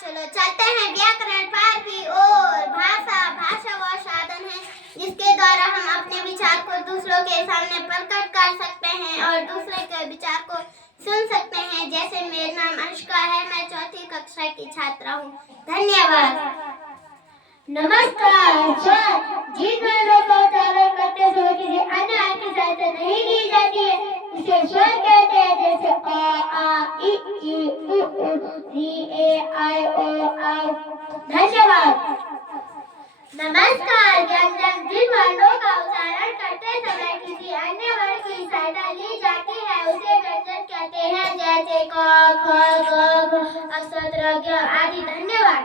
चलो चलते हैं व्याकरण पाठ की ओर। भाषा वह साधन है जिसके द्वारा हम अपने विचार को दूसरों के सामने प्रकट कर सकते हैं और दूसरे के विचार को सुन सकते हैं। जैसे मेरा नाम अनुष्का है, मैं चौथी कक्षा की छात्रा हूँ। धन्यवाद। नमस्कार सर, जिन वर्णों का उच्चारण करते समय किसी अन्य अंग की सहायता नहीं ली जाती है उसे स्वर कहते हैं। जैसे अ आ इ उ ए आई ओ औ। धन्यवाद। नमस्कार। व्यंजन जिन वर्णों का उच्चारण करते समय किसी अन्य वर्ण की सहायता ली जाती है उसे व्यंजन कहते हैं। जैसे क ख ग घ अक्षर आदि। धन्यवाद।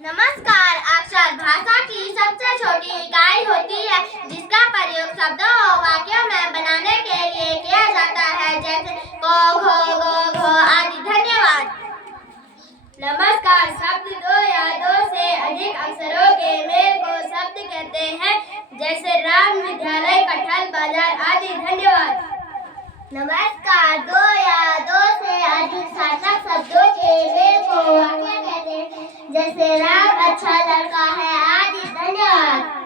नमस्कार। अक्षर भाषा की सबसे छोटी इकाई होती है जिसका प्रयोग शब्दों और वाक्यों में बनाने के लिए किया जाता है। जैसे क ख ग घ आदि। धन्यवाद। नमस्कार। शब्द दो या दो से अधिक अक्षरों के मेल को शब्द कहते हैं। जैसे राम, विद्यालय, कटहल, बाजार आदि। धन्यवाद। नमस्कार। दो या दो से अधिक सार्थक शब्दों के मेल को वाक्य कहते हैं। जैसे राम अच्छा लड़का है आदि। धन्यवाद।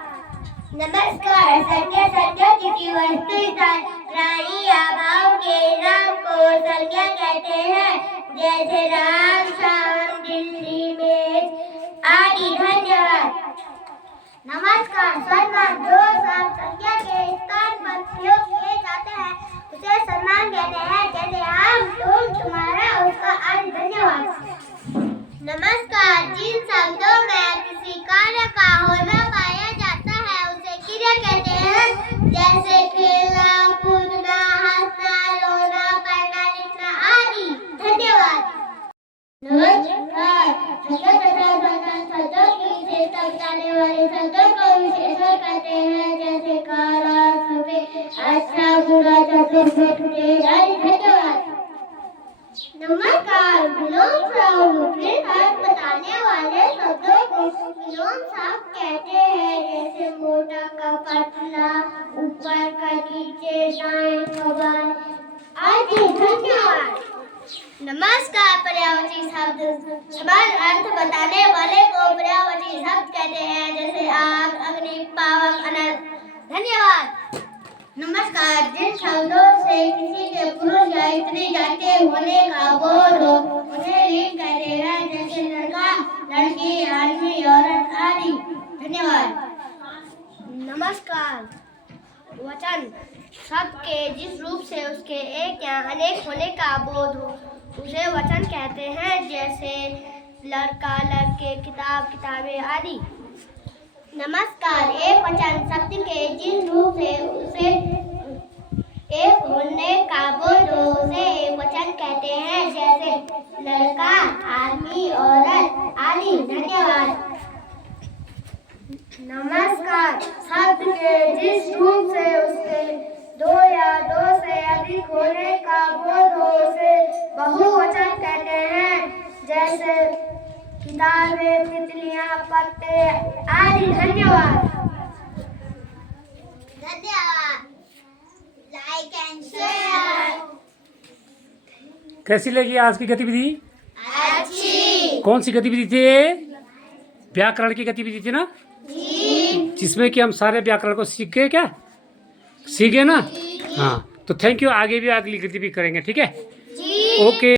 नमस्कार। संज्ञा किसी वस्तु, प्राणी या भाव के नाम को संज्ञा कहते हैं। जैसे राम, श्याम, दिल्ली, मेज आदि। धन्यवाद। नमस्कार। सर्वनाम जो शब्द संज्ञा के स्थान पर प्रयोग किए जाते हैं उसे सर्वनाम कहते हैं। जैसे हम, तुम, तुम्हारा, उसका आदि। धन्यवाद। नमस्कार। जिन शब्दों में किसी कार्य का होना पाया जाता है उसे क्रिया कहते हैं। जैसे खेलना, कूदना, हंसना, रोना, पढ़ना, लिखना आदि। धन्यवाद। नमस्कार। शब्द तथा संज्ञा शब्दों की विशेषता बताने वाले शब्दों को विशेषण कहते हैं। जैसे काला, सफेद, अच्छा, बुरा, चतुर, तेज आदि। धन्यवाद। नमस्कार। विलोम शब्द विभिन्न अर्थ बताने वाले शब्दों को विलोम शब्द कहते हैं। जैसे मोटा का पतला, ऊपर का नीचे, दाएं का बाएं आदि। धन्यवाद। नमस्कार। पर्यायवाची शब्द समान अर्थ बताने वाले को पर्यायवाची शब्द कहते हैं। जैसे आग, अग्नि, पावक, अनर्थ। धन्यवाद। नमस्कार। जिन शब्दों से किसी के पुरुष या स्त्री जाते होने का बोध हो उन्हें लिंग कहते हैं। जैसे लड़का, लड़की, आदमी, औरत आदि। धन्यवाद। नमस्कार। वचन शब्द के जिस रूप से उसके एक या अनेक होने का बोध हो उसे वचन कहते हैं। जैसे लड़का, लड़के, किताब, किताबें आदि। नमस्कार। एक वचन शब्द के जिस रूप से उसे एक होने का बोध हो उसे एक वचन कहते हैं। जैसे लड़का, आदमी, औरत आदि। धन्यवाद। नमस्कार। शब्द के जिस रूप से उसके दो या दो से अधिक होने का बोध हो उसे बहुवचन कहते हैं। जैसे किताबें, तितलियां, पत्ते आदि। धन्यवाद। धन्यवाद। Like and share. कैसी लगी आज की गतिविधि? अच्छी। कौन सी गतिविधि थी? व्याकरण की गतिविधि थी ना, जिसमें कि हम सारे व्याकरण को सीख गए। क्या सीखे ना? हाँ, तो थैंक यू। आगे भी अगली गतिविधि करेंगे। ठीक है, ओके।